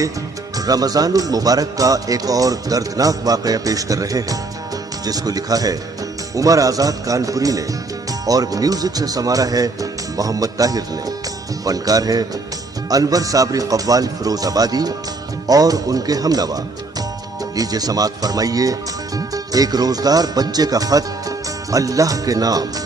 आइए रमजानुल मुबारक का एक और दर्दनाक वाकया पेश कर रहे हैं, जिसको लिखा है उमर आजाद कानपुरी ने और म्यूजिक से संवारा है मोहम्मद ताहिर ने। फनकार है अनवर साबरी कव्वाल फिरोजाबादी और उनके हमनवा। लीजिए समात फरमाइए एक रोजदार बच्चे का खत अल्लाह के नाम।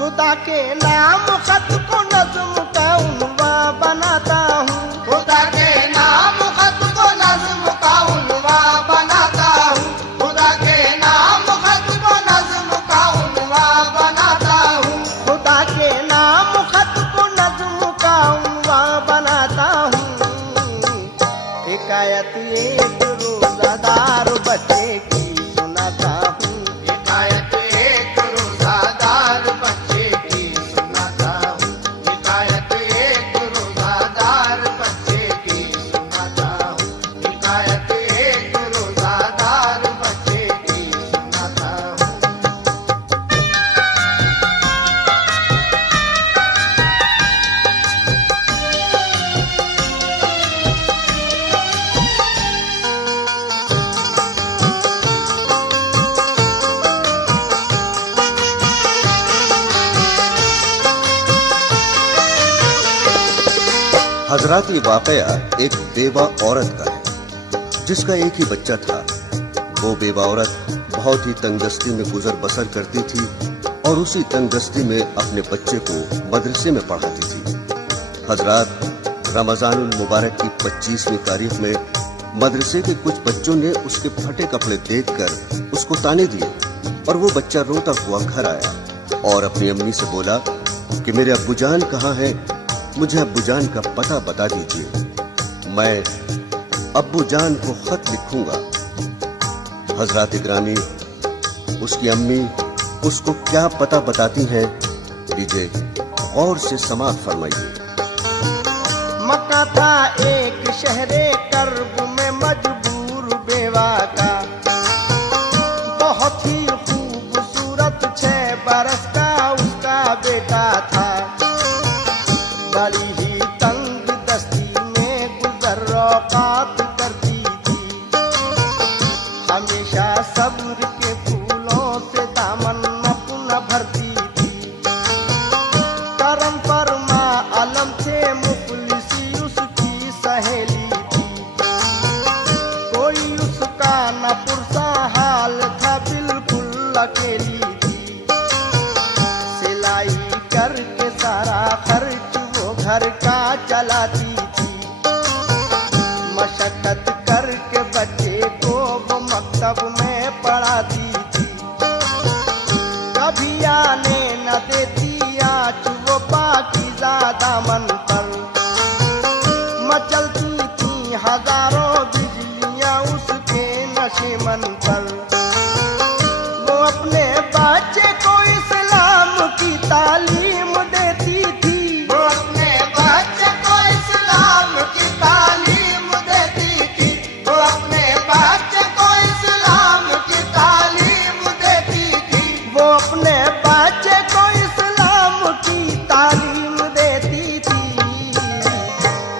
खुदा के नाम खत को नज़्म का उन्वा बनाता हूँ। खुदा के नाम खत को नज़्म का उन्वा बनाता हूँ। खुदा के नाम खत को नज़्म का उन्वा बनाता हूँ। खुदा के नाम खत को नज़्म का उन्वा बनाता हूँ। हिकायत एक रोज़ादार बच्चे की सुनाता हूँ। हिकायत एक रोज़ादार बच्चे की सुनाता हूँ। हिकायत एक रोज़ादार बच्चे की सुनाता हूँ। हिकायत एक रोज़ादार बच्चे की सुनाता हूँ। हजरात, ये वाकया एक बेवा औरत का है जिसका एक ही बच्चा था। वो बेवा औरत बहुत ही तंगदस्ती में गुजर बसर करती थी और उसी तंगदस्ती में अपने बच्चे को मदरसे में पढ़ाती थी। हजरात, रमजानुल मुबारक की 25वीं तारीख में मदरसे के कुछ बच्चों ने उसके फटे कपड़े देखकर उसको ताने दिए और वो बच्चा रोता हुआ घर आया और अपनी अम्मी से बोला कि मेरे अब्बूजान कहाँ हैं, मुझे अब्बूजान का पता बता दीजिए, मैं अब्बूजान को खत लिखूंगा। हजरात इकरामी, उसकी अम्मी उसको क्या पता बताती हैं, लीजिए गौर से समात फरमाइए। मक्का था एक शहरे कर्ब में मजबूर बेवा का, बहुत ही खूबसूरत 6 बरस का उसका बेटा था। बड़ी ही तंग दस्ती में गुजर औकात करती थी। हमेशा सब्र के फूलों से दामन अपना भरती थी। करम फरमा अलम से मुफलिसी उसकी सहेली थी। कोई उसका न पुरसा हाल था, बिल्कुल अकेली थी। सिलाई करके सारा खर्च घर का चलाती थी। मशक्कत करके बच्चे को वो मकतब में पढ़ाती थी। कभी आने न देती आँच वो पाकीज़ा दामन पर। मचलती थी हजारों बिजलियाँ उसके नशेमन पर। वो अपने बच्चे को इस्लाम की तालीम देती थी।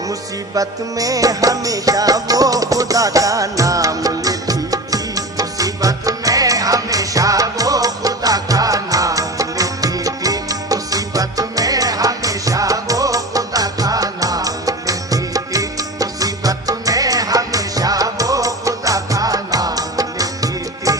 मुसीबत में हमेशा वो खुदा का नाम लेती थी। मुसीबत में हमेशा वो खुदा का नाम लेती थी। मुसीबत में हमेशा वो खुदा का नाम लेती थी। मुसीबत में हमेशा वो खुदा का नाम लेती थी।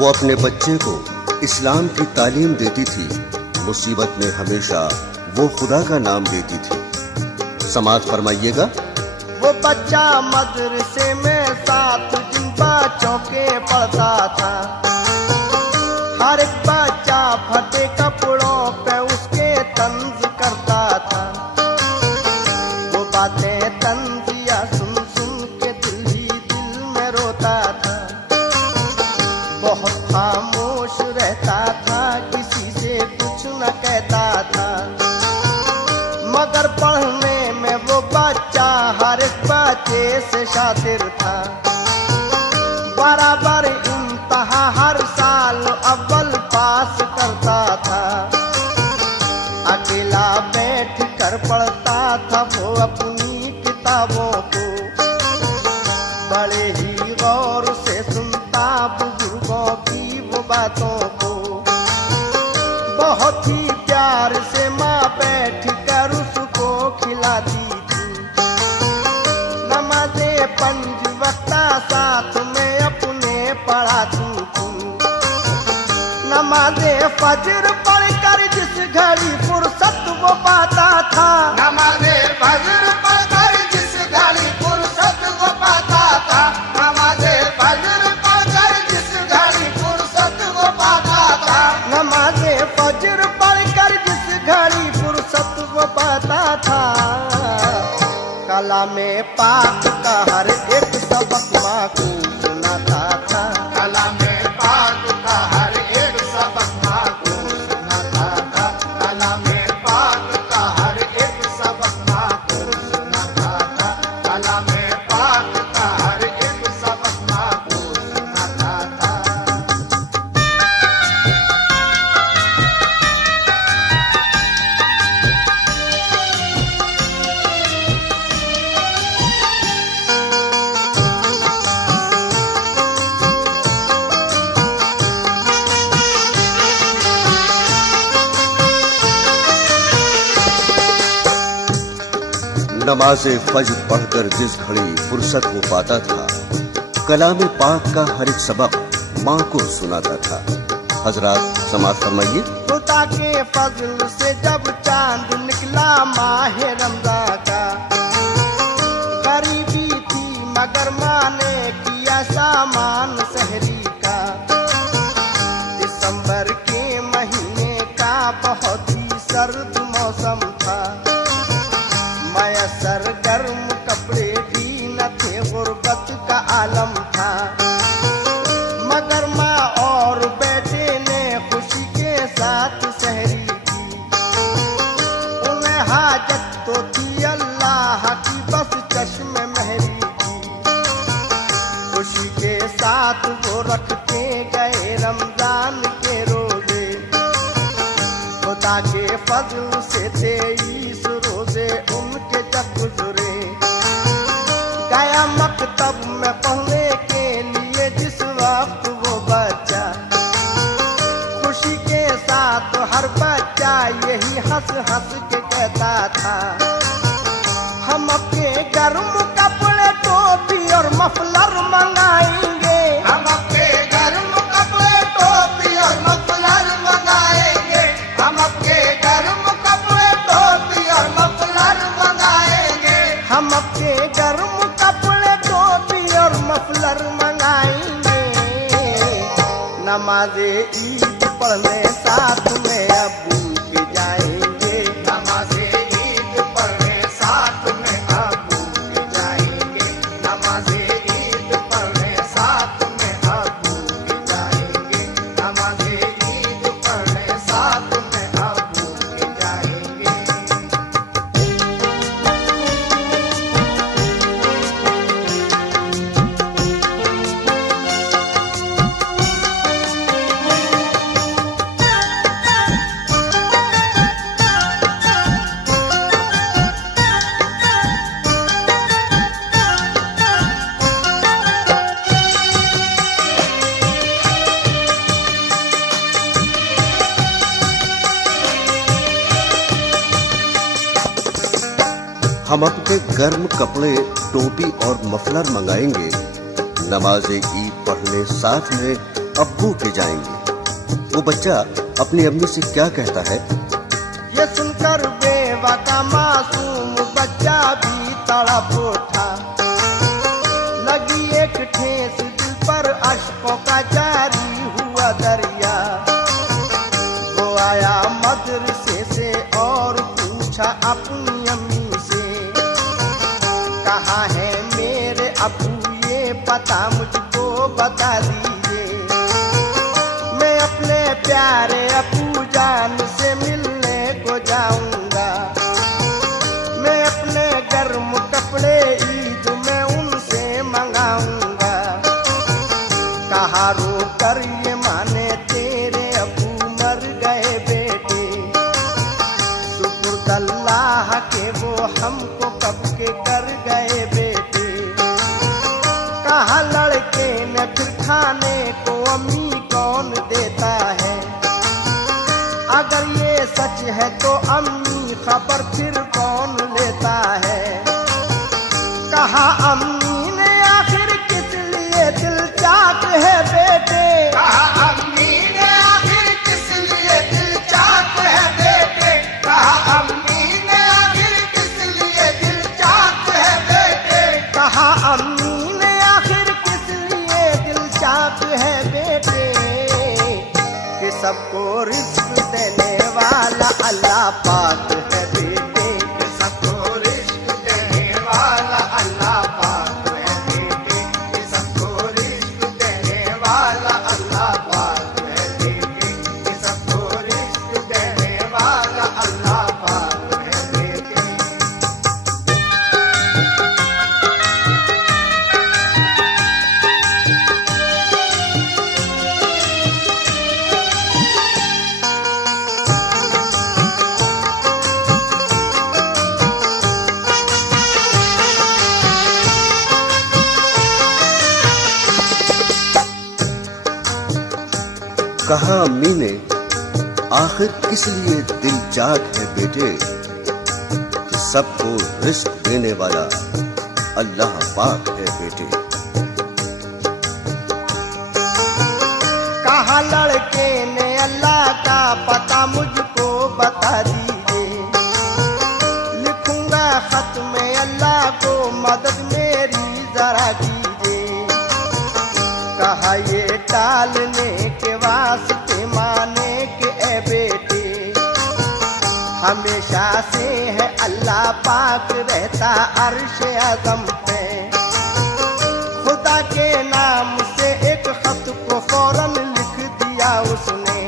वो अपने बच्चे को इस्लाम की तालीम देती थी। मुसीबत में हमेशा वो खुदा का नाम लेती थी। समाज फरमाइएगा। वो बच्चा मदरसे में 7 दिन बच्चों के पढ़ता था। हर एक बच्चा फटे कपड़ों पे उसके तंज करता था। वो बातें तंजिया सुन सुन के दिल ही दिल में रोता था। बहुत खामोश रहता था, किसी से कुछ न कहता था। मगर पढ़ने में वो बच्चा हर एक बच्चे से शातिर था। बराबर इम्तिहान हर साल अव्वल पास करता था। अकेला बैठ कर पढ़ता था वो अपनी किताबों को। बड़े ही गौर से सुनता बुजुर्गों की वो बातों को। बहुत ही प्यार से माँ बैठ कर उसको खिलाती थी। नमाज़े 5 वक्त साथ में अपने पढ़ाती थी। नमाज़े फज्र पढ़कर जिस घड़ी फुर्सत वो पाता था। नमाज़े फज्र पढ़कर जिस घड़ी फुर्सत वो पाता था। नमाज़े फज्र पढ़कर जिस घड़ी फुर्सत वो पाता था। नमाज़े फज्र पढ़कर जिस घड़ी फुर्सत वो पाता था। कलामे पाक का हर एक सबक माँ को सुनाता था। कलामे पाक का हर एक सबक माँ को सुनाता था। कलामे पाक का हर एक सबक माँ को सुनाता था। कलामे पाक का हर एक सबक माँ को सुनाता था। नमाज़े फज्र पढ़कर जिस घड़ी फुर्सत वो पाता था। कलाम पाक का हर एक सबक माँ को सुनाता था। हजरात समाज फरमाइए। खुदा के फजल से जब चांद निकला माह रमज़ान का। गरीबी थी मगर माँ ने किया सामान सहरी का। दिसंबर के महीने का बहुत ही सर्द मौसम था। मयसर गर्म कपड़े भी न थे, गुर्बत का आलम था। मगर माँ और बेटे ने खुशी के साथ सहरी की। उन्हें हाजत तो थी अल्लाह की, बस चश्मे महरी की। खुशी के साथ वो रखते गए रमजान के रोजे। खुदा के फजल से 23 रोजे उनके जब गुजरे। गया मकतब में पढ़ने के लिए जिस वक्त वो बच्चा। खुशी के साथ हर बच्चा यही हंस हंस के कहता था। हम अपने गर्म कपड़े टोपी और मफलर मंगाएंगे। हम अपने गर्म कपड़े टोपी और मफलर मंगाएंगे। हम अपने गर्म कपड़े टोपी और मफलर मंगाएंगे। हम अपने गर्म कपड़े टोपी और मफलर मंगाएंगे। नमाज़े ईद पढ़ने साथ में अबू के जाएंगे। नमाज़े ईद पढ़ने साथ में अबू के जाएंगे। नमाज़े ईद पढ़ने साथ में अबू के जाएंगे। नमाज़े ईद पढ़ने साथ में अबू के जाएंगे। हम अपने गर्म कपड़े टोपी और मफलर मंगाएंगे। नमाज़े ईद पढ़ने साथ में अब्बू के जाएंगे। वो बच्चा अपनी अम्मी से क्या कहता है? ये सुनकर बेवा का मासूम बच्चा भी तड़प उठा। लगी एक ठेस दिल पर अश्कों का जारी हुआ दरिया। वो आया मदरसे से और पूछा अपनी अम्मी से, कहाँ है मेरे अब्बू, ये पता मुझको बता दीजिए। मैं अपने प्यारे अब्बू जान से मिलने को जाऊंगा। मैं अपने गर्म कपड़े ईद में उनसे मंगाऊंगा। कहा रो कर ये माने तेरे अब्बू मर गए बेटे। शुक्र अल्लाह के वो हमको कब के कर गए बेटे। कहा लड़के ने फिर खाने को अम्मी कौन देता है। अगर ये सच है तो अम्मी खबर फिर कौन लेता है। कहा अम्मी ने आखिर किस लिए दिल चाक है बेटे। कहा अम्मी ने आखिर किस लिए दिल चाक है बेटे। कहा अम्मी ने आखिर किस लिए दिल चाक है बेटे। कहा अम्मी ने आखिर किस लिए दिल चाक है बेटे। कि सबको रिज़्क़ देने वाला अल्लाह पाक है बेटे। सबको रिज़्क़ देने वाला अल्लाह पाक है बेटे। सबको रिज़्क़ देने वाला अल्लाह पाक है बेटे। सबको रिज़्क़ देने वाला अल्लाह पाक है बेटे। कहा अम्मी ने आखिर किस लिए दिल चाक है बेटे। कि सबको रिज़्क़ देने वाला अल्लाह पाक है बेटे। कहा लड़के ने अल्लाह का पता मुझको बता दीजिए। लिखूंगा खत में अल्लाह को मदद मेरी जरा कीजिए। कहा ये टालने के वास्ते माने के ए बेटे। हमेशा से है अल्लाह पाक रहता अर्श आज़म पे। खुदा के नाम से एक खत को फौरन लिख दिया उसने।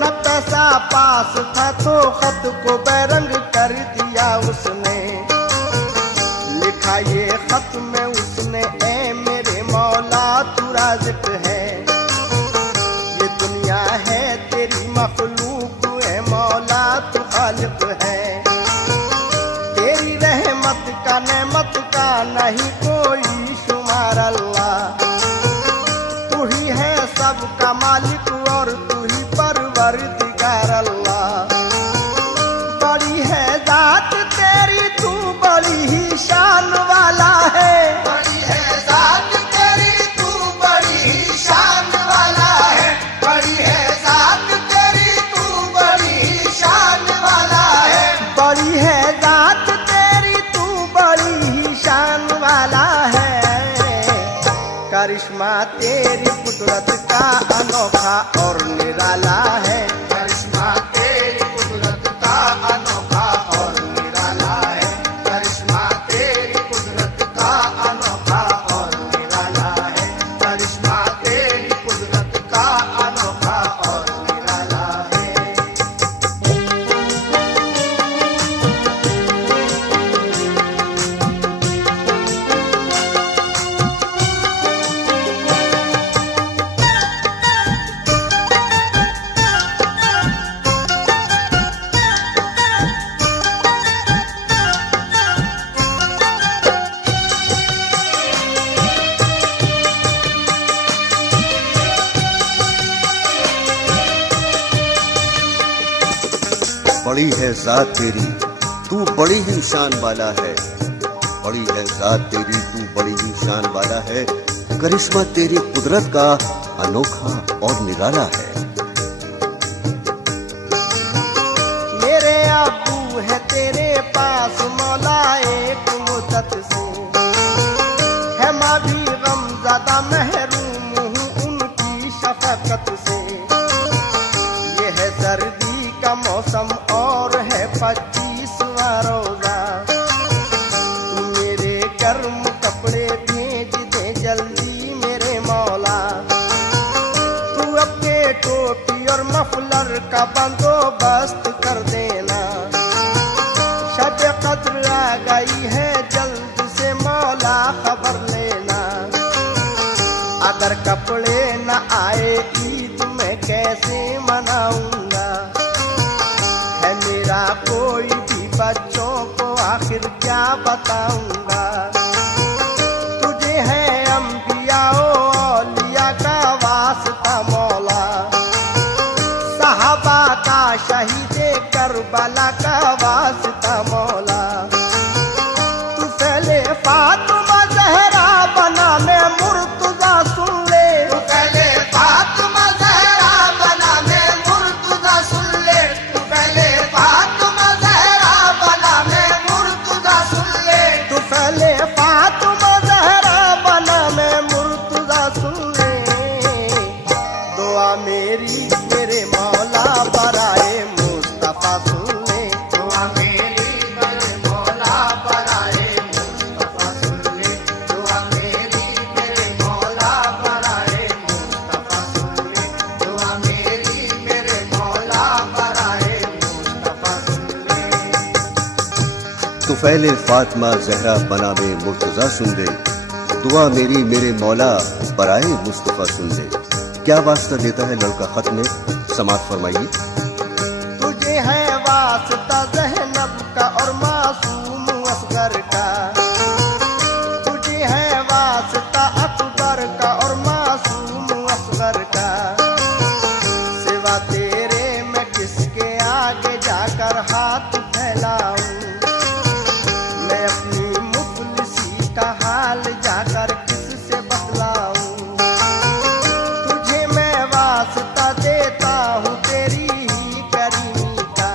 न पैसा पास था तो खत को बैरंग कर दिया उसने। लिखा ये खत में उसने, ए मेरे मौला तू राज़िक है। ये दुनिया है तेरी मखलूक, है मौला तू खालिक है। तेरी रहमत का नेमत का नहीं कोई शुमार अल्लाह। तू ही है सबका मालिक और तू ही परवरदिगार अल्लाह। बड़ी है जात तेरी, तू बड़ी ही शान वाला है। बड़ी है ज़ात तेरी, तू बड़ी ही शान वाला है। बड़ी है ज़ात तेरी, तू बड़ी ही शान वाला है। बड़ी है जात तेरी, तू बड़ी ही शान वाला है। करिश्मा तेरी कुदरत का अनोखा और निराला है। करिश्मा तेरी कुदरत का अनोखा और निराला है। करिश्मा तेरी कुदरत का अनोखा और निराला है। करिश्मा तेरी कुदरत का अनोखा और निराला है। बड़ी है जात तेरी, तू बड़ी ही शान वाला है। बड़ी है जात तेरी, तू बड़ी ही शान वाला है। करिश्मा तेरी कुदरत का अनोखा और निराला है। मेरे अब्बू है तेरे पास मौला एक मुद्दत से, है माँ भी गमज़दा महरूम हूँ उनकी शफकत से। ये है सर्दी का मौसम और है 25वां रोजा, तू मेरे गर्म कपड़े भेज दे जल्दी मेरे मौला। तू अपने टोपी और मफलर का बंदोबस्त कर देना, शब कद्र आ गई है जल्द से मौला खबर लेना। अगर कपड़े न आए ईद में कैसे मनाऊंगा, है मेरा कोई भी बच्चों को आखिर क्या बताऊंगा। तुझे है अंबिया औलिया का वास्ता मौला, सहाबा का शहीदे करबला का वास्ता मौला। तू फैले फातिमा ज़हरा बना मैं मुर्तज़ा सुन ले, तू पहले फातिमा ज़हरा बना मैं मुर्तज़ा सुन ले, तू पहले फातिमा ज़हरा बना मैं मुर्तज़ा सुन ले। तू फैले फातिमा ज़हरा बना मैं मुर्तज़ा सुन ले। दुआ मेरी मेरे मौला बराए मुस्तफा सुन ले, दुआ मेरी मेरे मौला बराए मुस्तफा सुन ले, दुआ मेरी मेरे मौला बराए मुस्तफा सुन ले, दुआ मेरी मेरे मौला बराए मुस्तफा सुन ले। तुफैल फातिमा ज़हरा बना में मुर्तज़ा सुन ले, दुआ मेरी मेरे मौला बराए मुस्तफ़ा सुन ले। क्या वास्ता देता है लड़का खत में, समाअत फरमाइए। तुझे है वास्ता ज़हनब का और मासूम असगर का, तुझे है वास्ता अकबर का और मासूम असगर का। सिवा तेरे मैं किसके आगे जाकर हाथ फैलाऊं, मैं अपनी मुफलिसी का हाल जाकर किससे बतलाऊं। तुझे मैं वास्ता देता हूँ तेरी ही करीमी का,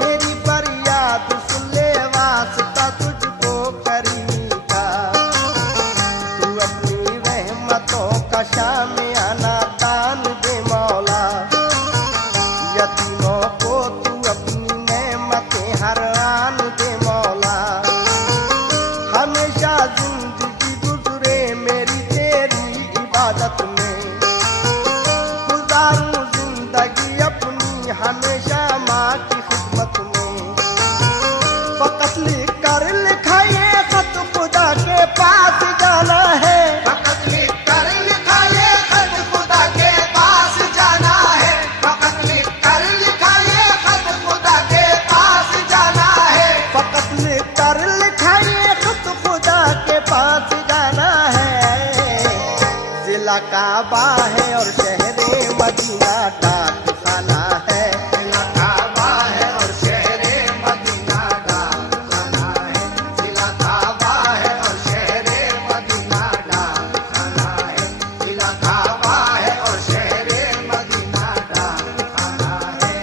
मेरी फरियाद सुन ले वास्ता तुझको करीमी का। तू अपनी रहमतों का शामियाना तान दे मौला, यतीमों को तू अपनी नेमतें हर आन दे मौला। हमेशा जिंदगी गुजरे मेरी तेरी इबादत में, गुजारूं जिंदगी अपनी हमेशा माँ की खिदमत में। फकत लिख कर लिखा ये खत खुदा के पास जाना है, फकत लिख कर लिखा ये खत खुदा के पास जाना है, फकत लिख कर लिखा ये खत खुदा के पास जाना है। फकत लिख कर लिखा ये खत खुदा के पास जाना है। जिला काबा है और शहरे मदीना डाक खाना है, जिला काबा है और शहरे मदीना डाक खाना है, जिला काबा है और शहरे मदीना डाक खाना है, जिला काबा है और शहरे मदीना डाक खाना है।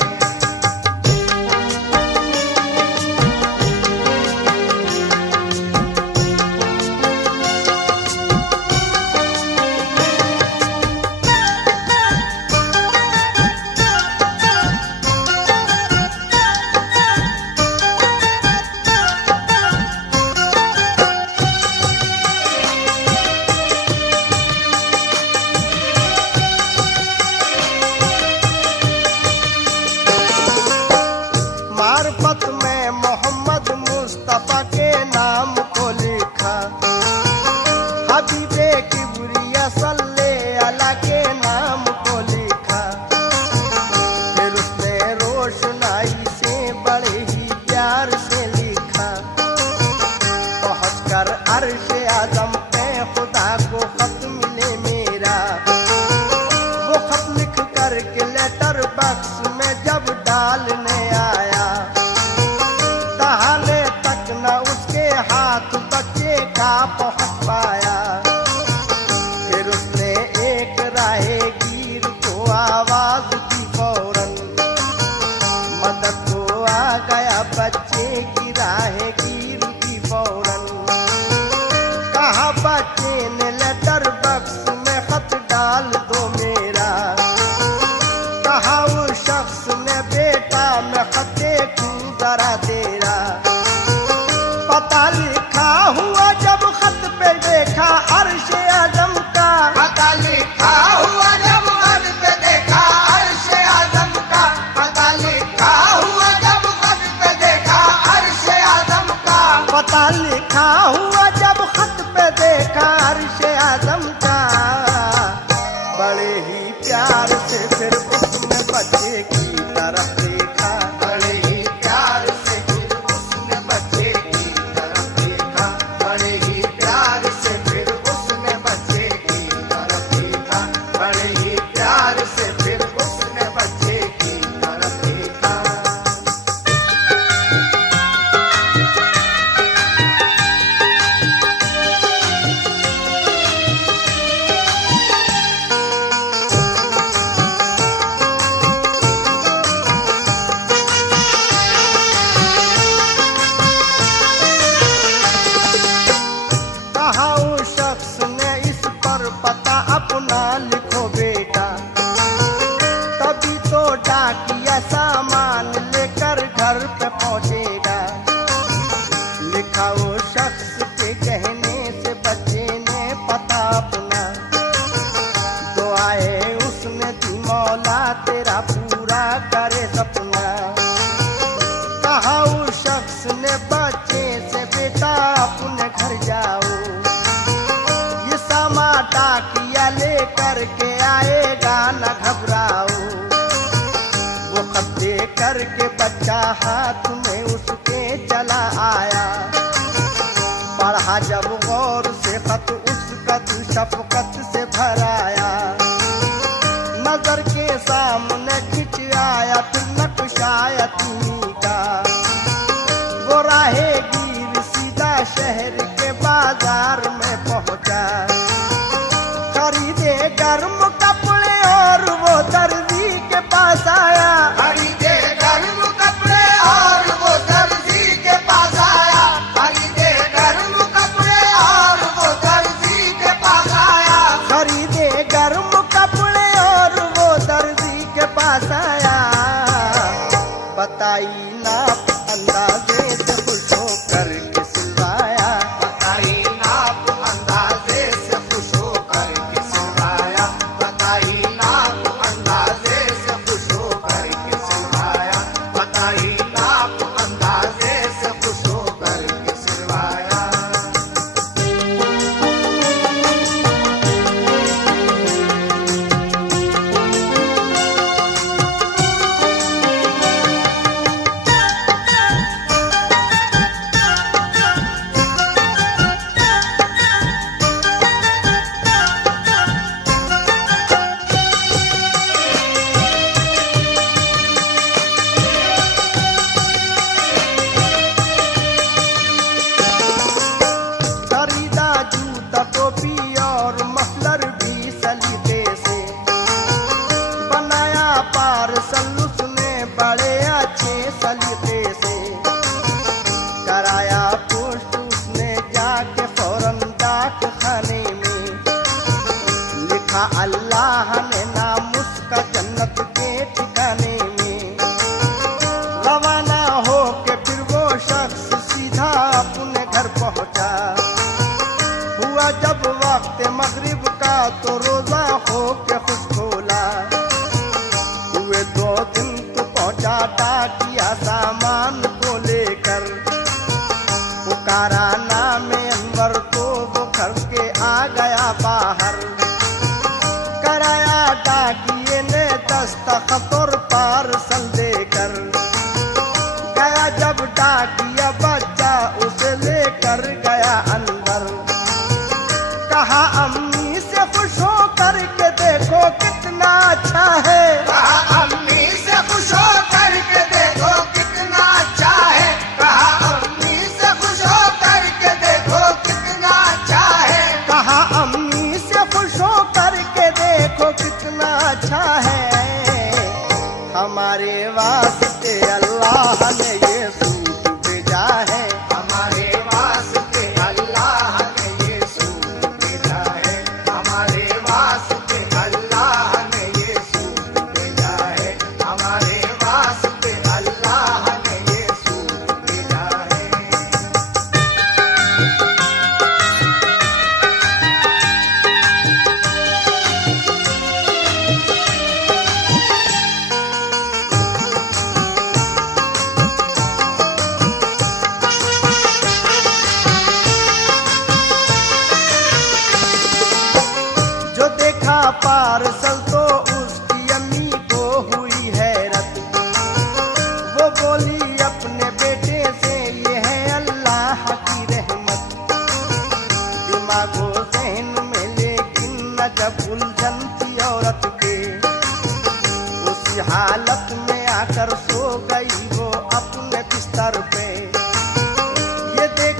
मार्फत में मोहम्मद मुस्तफा के नाम को लिखा, हबीबे किबरिया सल्ले अला के नाम को लिखा। फिर उसने रोशनाई से बड़े ही प्यार से लिखा, पहुंचकर अर्श आजम पे खुदा को खत मिले मेरा। वो खत लिख करके लेटर बक्स में जब डालने आया, दहाने तक न की रहेगी रुकी फौरन। कहा बच्चे ने लेटर बक्स में खत डाल दो मेरा, कहा उस शख्स ने बेटा मैं खते क्यों जरा तेरा। पता लिखा हुआ जब खत पे देखा अर्श आजम का, पता लिखा हुआ जब खत पे देखा अर्श आजम का, पता लिखा हुआ जब खत पे देखा अर्श आजम का, पता लिखा हुआ जब खत पे देखा अर्श आजम का। बड़े ही प्यार से फिर उसने बच्चे की तरफ देखा, बड़े ही प्यार से फिर उसने बच्चे की तरफ देखा, बड़े ही प्यार से फिर उसने बच्चे की तरफ देखा, बड़े ही प्यार से फिर उसने बच्चे की तरफ देखा। कहा उस शख्स ने इस पर पता अपना लिखो बेटा, तभी तो डाकिया सामान लेकर घर पे पहुंचेगा। लिखा वो शख्स के कहने से बच्चे ने पता अपना, दुआएं उसने दी मौला तेरा पूरा करे सपना। कहा उस शख्स ने बच्चे से बेटा अपने घर जाओ, ये सामा डाकिया लेकर के आएगा न घबराओ। वो खत दे करके बच्चा हाथ में उसके चला आया, पढ़ा जब गौर से खत उसका दिल शफकत से भराया। नजर के सामने खिंच आया फिर नक्शा यतीमी का, वो राहे गिर सीधा शहर के बाजार में पहुंचा। खरीदे गर्म कपड़े और वो दर्जी के पास आया, खरीदे गर्म कपड़े और वो दर्जी के पास आया, खरीदे गर्म कपड़े और वो दर्जी के पास आया, खरीदे गर्म कपड़े और वो दर्जी के पास आया। बताई नाप अंदाजे से खुश होकर के सिलवाया, बताई नाप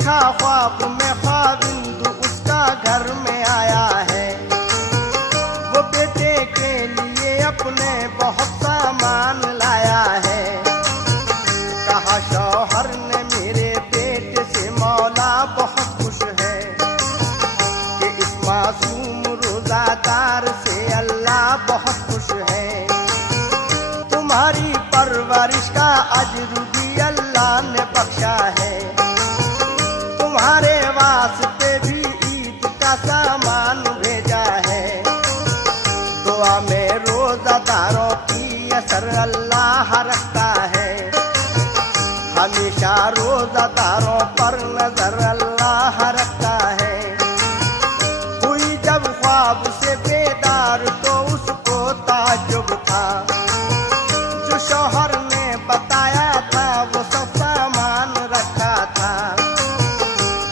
देखा ख्वाब में ख्वाबिंद उसका घर में आया है। वो बेटे के लिए अपने बहुत सामान लाया है। कहा शौहर ने मेरे बेटे से मौला बहुत खुश है कि इस मासूम रोजादार से अल्लाह बहुत खुश है। तुम्हारी परवरिश का अजर भी अल्लाह ने बख्शा है। तुम्हारे वास्ते भी ईद का सामान भेजा है। दुआ में रोजादारों की असर अल्लाह रखता है। हमेशा रोजादारों पर नजर अल्लाह रखता है। हुई जब ख्वाब से बेदार तो उसको ताज्जुब था। जो शौहर ने बताया था वो सब सामान रखा था।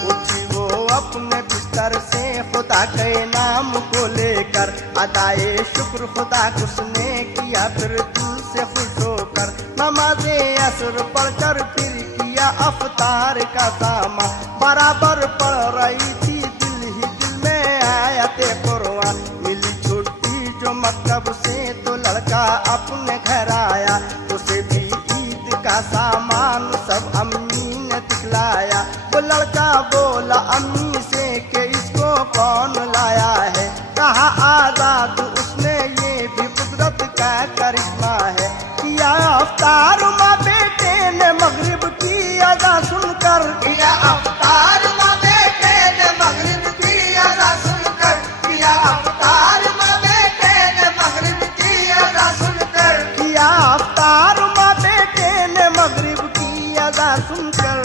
उठी वो अपने बिस्तर से खुदा के नाम को लेकर अदाए शुक्र खुदा को उसने किया फिर दिल से खुश होकर। नमाज़े असर पढ़कर फिर किया अफ्तार का सामा। बराबर पढ़ रही थी दिल ही दिल में आयते कुरान। मिली छुट्टी जो मकतब से तो लड़का अपने घर आया। उसे भी ईद का सामान सब अम्मी ने दिखलाया। वो लड़का बोला अम्मी से कि इसको कौन लाया है। कहा आजाद उसने ये भी कुदरत का करिश्मा है। किया अफ्तार माँ बेटे ने मगरिब की अदा सुनकर। किया अफ्तार माँ बेटे ने मगरिब की अदा सुनकर। किया अफ्तार माँ बेटे ने मगरिब की अदा सुनकर। किया अफ्तार माँ बेटे ने मगरिब की अदा सुनकर।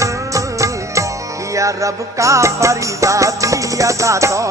किया रब का फरीदा दी अदा तो